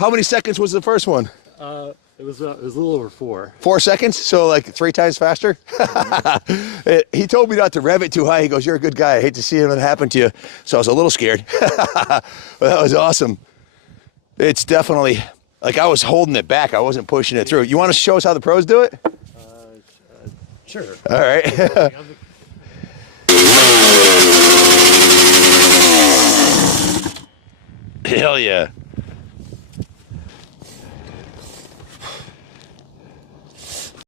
How many seconds was the first one? It was a little over 4. 4 seconds, so like 3 times faster. He told me not to rev it too high. He goes, "You're a good guy. I hate to see it happen to you." So I was a little scared. But that was awesome. It's definitely, like I was holding it back. I wasn't pushing it through. You want to show us how the pros do it? Sure. All right. Hell yeah.